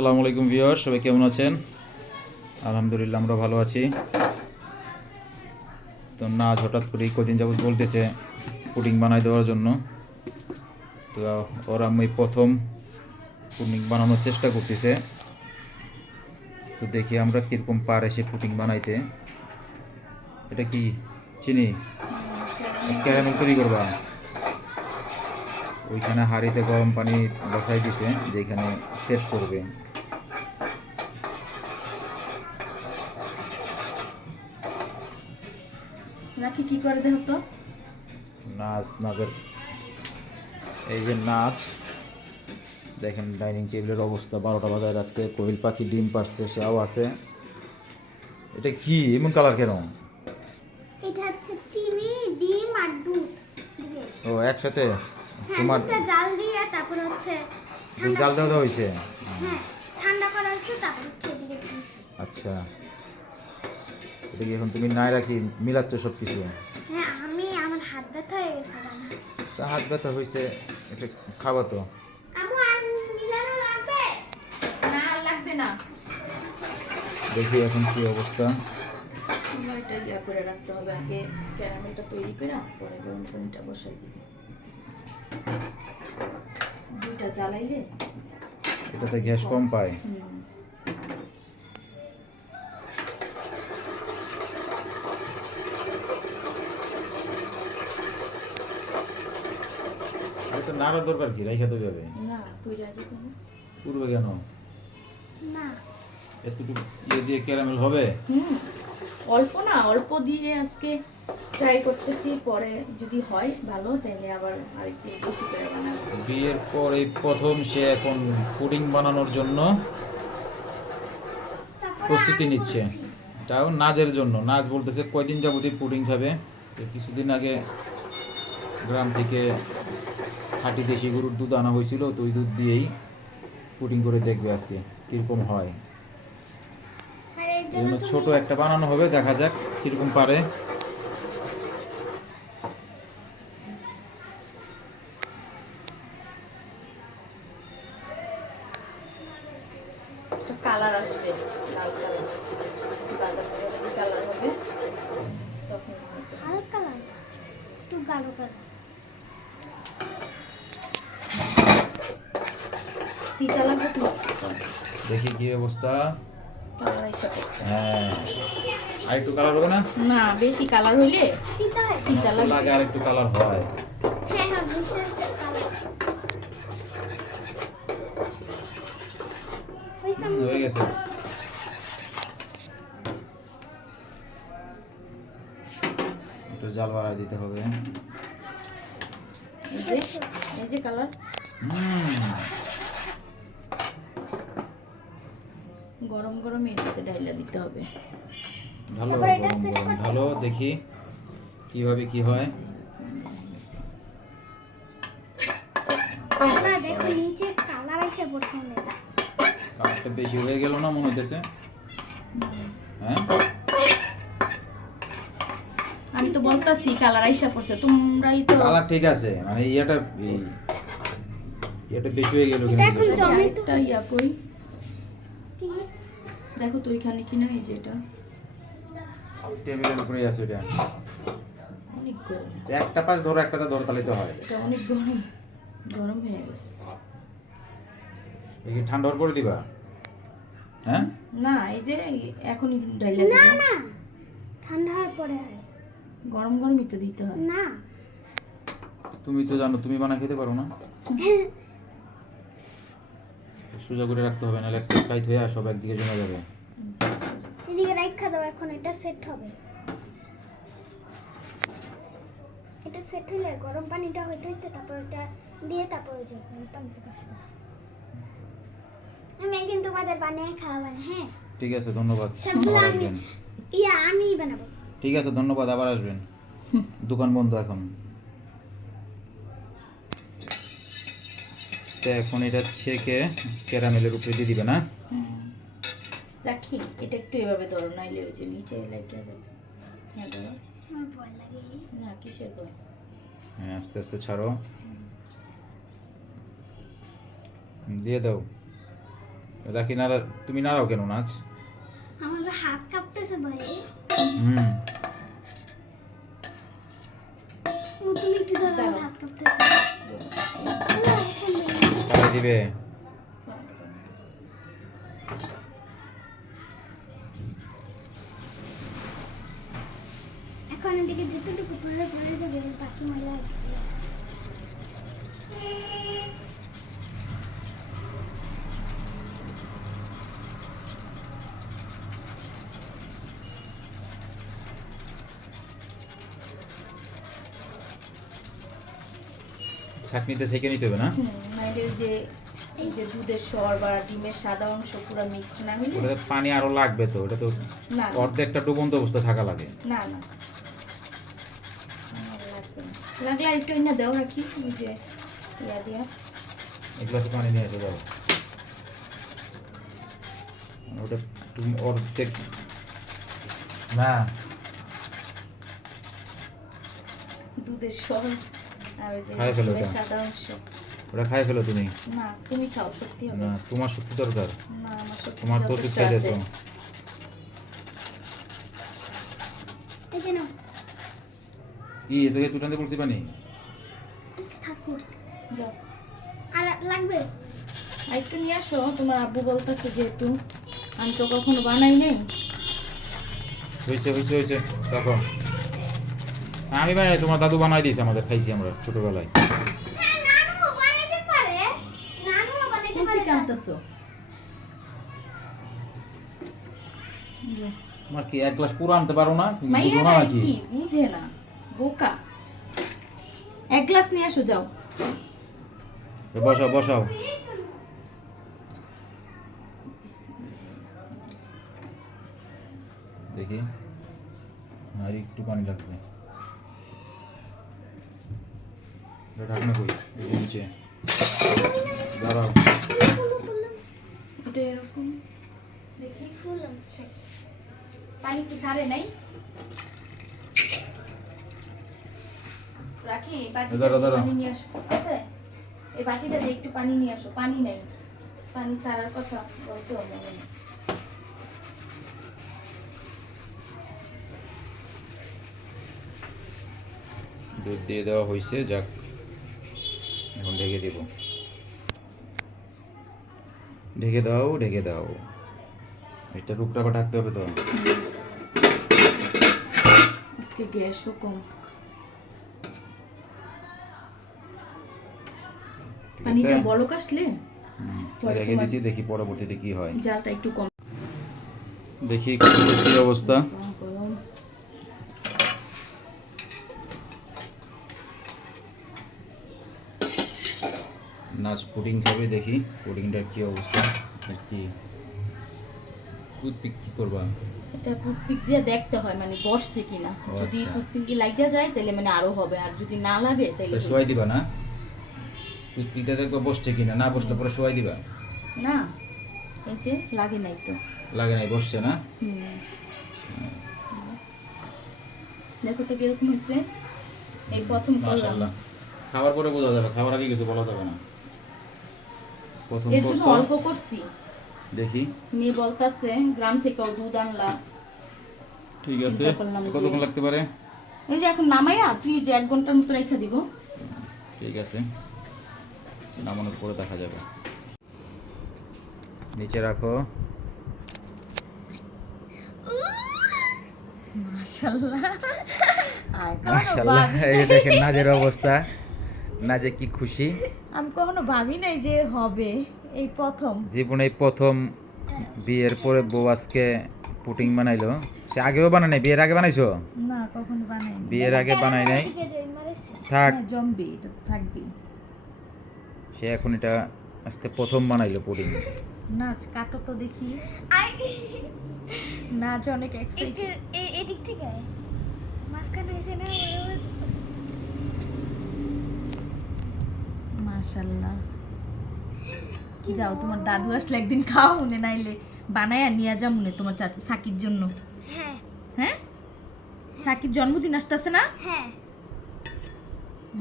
আসসালামু আলাইকুম ভিউয়ার সবাই কেমন আছেন? আলহামদুলিল্লাহ আমরা ভালো আছি। তো নাচ হঠাৎ করে কদিন যাবত বলতেছে পুডিং বানাই দেওয়ার জন্য। তো ওর আমি প্রথম পুডিং বানানোর চেষ্টা করতেছে। তো দেখি আমরা কীরকম পারে সে পুডিং বানাইতে। এটা কি চিনি? ক্যারামেল তৈরি করবা? ওইখানে হাঁড়িতে গরম পানি বসাই দিছে, যেখানে সেট করবে। নাকি কি করে দেখো তো? নাচ নাচের এই যে নাচ দেখেন ডাইনিং টেবিলের অবস্থা বারোটা বাজায় রাখছে কোয়েল পাখি ডিম পারছে সেও আছে। এটা কি? এমন কালার কেন? এটা হচ্ছে চিনি ডিম আর দুধ। ও একসাথে? হ্যাঁ তোমার জাল দিয়ে তারপর হচ্ছে জাল দেওয়া দেওয়া হয়েছে? হ্যাঁ ঠান্ডা করা হচ্ছে তারপর হচ্ছে এদিকে আচ্ছা। কি এখন তুমি নাই রাখি মিলাচ্ছ সব কিছু হ্যাঁ আমি আমার হাত ব্যথা হয়ে গেছে তা হাত ব্যথা হয়েছে এটা খাবা তো। আমু আর মিলানো লাগবে? না লাগবে না। দেখি এখন কি অবস্থা। এটা ইয়া করে রাখতে হবে আগে ক্যারামেলটা তৈরি করে পরে গরম পানিটা বসাই দিবে। দুইটা জ্বালাইলে এটাতে গ্যাস কম পায়। নাড়ার দরকার কি? রাইখা তো যাবে। পূর্বে কেন? না। এতটুকু ইয়ে দিয়ে ক্যারামেল হবে? হুম। অল্প না অল্প দিয়ে আজকে ট্রাই করতেছি পরে যদি হয় ভালো তাহলে আবার আরেকদিন বেশি করে বানাবো। বিয়ের পর এই প্রথম সে এখন পুডিং বানানোর জন্য প্রস্তুতি নিচ্ছে। তাও নাচের জন্য। নাচ বলতেছে কয়দিন যাবতীয় পুডিং খাবে? কিছুদিন আগে গ্রাম থেকে খাঁটি দেশি গরুর দুধ আনা হয়েছিল তো ওই দুধ দিয়েই পুডিং করে দেখবে আজকে কীরকম হয়। এই জন্য ছোট একটা বানানো হবে দেখা যাক কীরকম পারে। কালার আসবে লাল কালার। বাদামি কালার হবে তখন হালকা লাগে একটু গাঢ় কালার। তিতা লাগবে তো দেখি কি অবস্থা? হ্যাঁ। আর একটু কালার হবে না? না বেশি কালার হইলে তিতা লাগে আর একটু কালার হয় হ্যাঁ হ্যাঁ হয়ে গেছে। একটু জাল বাড়াই দিতে হবে। এই যে এই যে কালার হুম। গরম গরম এটাতে ডাইলা দিতে হবে। ভালো এটা ভালো দেখি কীভাবে কি হয়। না দেখো নিচে কালার এসে পড়ছে কাজটা বেশি হয়ে গেল না মনে হইতেছে? হ্যাঁ? আমি তো বলতাছি কালার আইসা পড়ছে তোমরাই তো কালার ঠিক আছে মানে ইয়েটা ইয়েটা বেশি হয়ে গেল এটা এখন কিন্তু জমে তো আরেকটা ইয়া কই? দেখো তো ওইখানে কিনা এই যেটা টেবিলের উপরে আছে এটা। অনেক গরম। একটা পাশ ধরো একটাতে ধরো তাহলে তো হয়। এটা অনেক গরম। গরম হয়ে গেছে। এই কি ঠান্ডা হওয়ার পরে দিবা? হ্যাঁ? না এই যে এখনই ডাইলা না না। ঠান্ডা হওয়ার পরে হয়। গরম গরমই তো দিতে হয়। না। তুমি তো জানো তুমি বানা খেতে পারো না। সোজা করে রাখতে হবে না লেক্সার টাইট হয়ে সব একদিকে জমে যাবে। এদিকে রাখা দাও এখন এটা সেট হবে। এটা সেট হলে গরম পানিটা হইতে হইতে তারপর এটা দিয়ে তারপর ওই যে পানিতে বসে আমি একদিন তোমাদের বানিয়ে খাওয়াবেন হ্যাঁ? ঠিক আছে ধন্যবাদ। সবগুলো আমি ইয়া আমিই বানাবো। ঠিক আছে ধন্যবাদ আবার আসবেন। দোকান বন্ধ এখন। তো এখন এটা ছেঁকে ক্যারামেলের উপরে দিয়ে দিবে না? রাখি এটা একটু এভাবে ধরো নাইলে ওই যে নিচে লাগিয়ে যাবে হ্যাঁ ধরো। আমার না কিসের ভয়? হ্যাঁ আস্তে আস্তে ছাড়ো। দিয়ে দাও। রাখি নাড়া তুমি নাড়াও কেন নাচ? আমার হাত কাঁপতেছে ভাই। হুম। তুমি একটু দাঁড়াও। হাত কাঁপতেছে। না, না। দিবে এখন এদিকে যতটুকু পরে পরে যাবে বাকি ময়লা ছাকনিতে ছেঁকে নিতে হবে না হুম, যে এই যে দুধের সর বা ডিমের সাদা অংশ পুরো মিক্সড না হলে ওটাতে পানি আরও লাগবে তো এটা তো না। অর্ধেকটা ডুবন্ত অবস্থা থাকা লাগে। না না। লাগলে একটু না দেও রাখি ওই যে ইয়া দিয়া। এক গ্লাসে পানি নিয়ে এসে যাও ওটা একটু অর্ধেক না। দুধের সর আর ওই যে ডিমের ওটা। সাদা অংশ। ওটা খাই ফেলো তুমি। না তুমি খাও সত্যি হবে। না তোমার শক্তি দরকার। না আমার সত্যি তোমার তো আছে। তো এই যে নাও, কি তোকে তুটাতে বলছি পানি। ঠাকুর। আর লাগবে? আর একটু নিয়ে আসো তোমার আব্বু বলতেছে যেহেতু। আমি তো কখনো বানাই নাই। হয়েছে হয়েছে হয়েছে। দেখো আমি বানাই তোমার দাদু বানাই দিয়েছে আমাদের খাইছি আমরা ছোটবেলায় হ্যাঁ নানু বানাইতে পারে নানু আনতেছো? তোমার কি এক গ্লাস পুরো আনতে পারো না? তুমি বুঝো না নাকি? বুঝে না। বোকা। এক গ্লাস নিয়ে আসো যাও। বসাও বসাও। দেখি। আর একটু পানি লাগবে। ঢাকনা কই নিচে দাঁড়াও এটা এরকম দেখি ফুলম পানি কি সারে নাই রাখি বাটিটা। পানি নিয়ে আসো আছে এই বাটিটা একটু পানি নিয়ে আসো পানি নাই পানি সারার কথা বলতে হবে। দুধ দিয়ে দেওয়া হয়েছে যাক এখন ঢেকে দেব। ঢেকে দাও ঢেকে দাও। এটা রূপটা আবার ঢাকতে হবে তো? আজকে গ্যাসও কম। পানিটা বলক আসলে? রেখে দিছি দেখি পরবর্তীতে কি হয়। জালটা একটু কম। দেখি কি অবস্থা। নাচ পুডিং খাবে দেখি পুডিংটার কি অবস্থা আর কি টুথপিক কি করবা? এটা টুথপিক দিয়ে দেখতে হয় মানে বসছে কিনা। যদি আচ্ছা। টুথপিক দিয়ে লাগিয়ে যায় তাহলে মানে আরও হবে। আর যদি না লাগে তাহলে শোয়াই দিবা না? টুথপিকটা দেখবা বসছে কিনা? না বসলে পরে শোয়াই দিবা? না। এই যে লাগে নাই তো। লাগে নাই বসছে না? দেখো তো কীরকম হয়েছে। এই প্রথম মাশাআল্লাহ। খাবার পরে বোঝা যাবে খাবার আগে কিছু বলা যাবে না। প্রথম অল্প করছি। দেখি। মেয়ে বলতাছে গ্রাম থেকেও দুধ আনলা। ঠিক আছে। কতক্ষণ লাগতে পারে? এই যে এখন নামাইয়া ফ্রিজে এক ঘণ্টার মতো রেখে দিব। ঠিক আছে। নামানোর পরে দেখা যাবে। নিচে রাখো। মাশাআল্লাহ মাশাআল্লাহ এই দেখেন নাজের অবস্থা। নাজে কি খুশি? আমি কখনো ভাবি নাই যে হবে এই প্রথম। জীবনে প্রথম বিয়ের পরে বউ আজকে পুটিং বানাইলো। সে আগেও বানাই নাই বিয়ের আগে বানাইছো? না কখনো বানাই বিয়ের আগে বানাই নাই। থাক। জম্বি থাকবি সে এখন এটা আজকে প্রথম বানাইলো পুডিং নাচ কাটো তো দেখি। নাচ অনেক একটু এ- এদিক থেকে। মাঝখানে হয়েছে না? মাশাল্লাহ যাও তোমার দাদু আসলে একদিন খাও মনে নাইলে বানায়া নিয়ে যা মনে তোমার চাচু সাকির জন্য। হ্যাঁ। হ্যাঁ? সাকির জন্মদিন আসতেছে না? হ্যাঁ।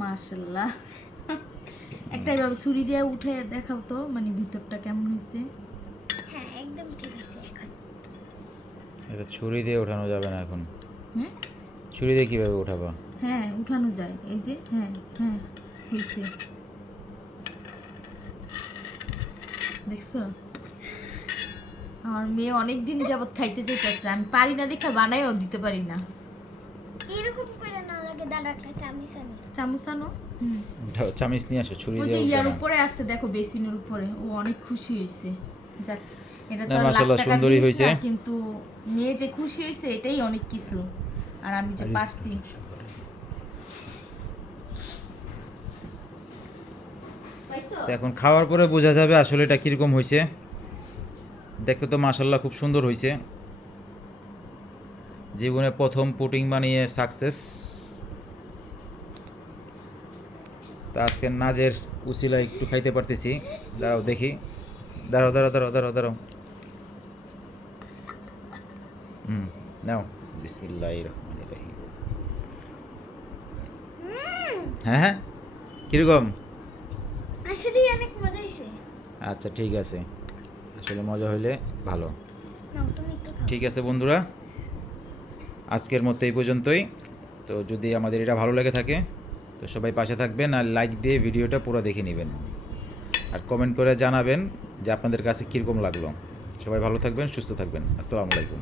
মাশাল্লাহ একটা এভাবে ছুরি দিয়ে উঠে দেখাও তো মানে ভিতরটা কেমন হয়েছে। উঠে গেছে এখন। এটা ছুরি দিয়ে ওঠানো যাবে না এখন। হুম? ছুরি দিয়ে কীভাবে ওঠাবা হ্যাঁ উঠানো যায়। এই যে হ্যাঁ হ্যাঁ হয়েছে। দেখছ? আমার মেয়ে অনেক দিন যাবত খাইতে চাইতেছে। আমি পারি না দেখে বানাইও দিতে পারি না। এরকম করে না লাগে দাঁড়া একটা চামিচ আনি। চামচ আনো? হুম। দাও, চামিচ নিয়ে আসো ছুরি ওই দিয়ে যে ইয়ার উপরে আছে দেখো বেসিনের উপরে। ও অনেক খুশি হয়েছে যাক এটা তো লাখ হয়েছে। কিন্তু মেয়ে যে খুশি হয়েছে এটাই অনেক কিছু। আর আমি যে পারছি। তো এখন খাওয়ার পরে বোঝা যাবে আসলে এটা কীরকম হয়েছে দেখতে তো মাসাল্লাহ খুব সুন্দর হয়েছে জীবনে প্রথম পুটিং বানিয়ে সাকসেস তা আজকে নাজের উচিলা একটু খাইতে পারতেছি। দাঁড়াও দেখি। দাঁড়াও দাঁড়াও দাঁড়াও দাঁড়াও দাঁড়াও। হুম নাও। বিসমিল্লাহ রহমান হ্যাঁ হ্যাঁ। কীরকম? আসলে অনেক মজা হয়েছে আচ্ছা ঠিক আছে। আসলে মজা হইলে ভালো। ঠিক আছে বন্ধুরা। আজকের মতো এই পর্যন্তই। তো যদি আমাদের এটা ভালো লেগে থাকে তো সবাই পাশে থাকবেন আর লাইক দিয়ে ভিডিওটা পুরো দেখে নেবেন। আর কমেন্ট করে জানাবেন যে আপনাদের কাছে কীরকম লাগল। সবাই ভালো থাকবেন সুস্থ থাকবেন। আসসালামু আলাইকুম।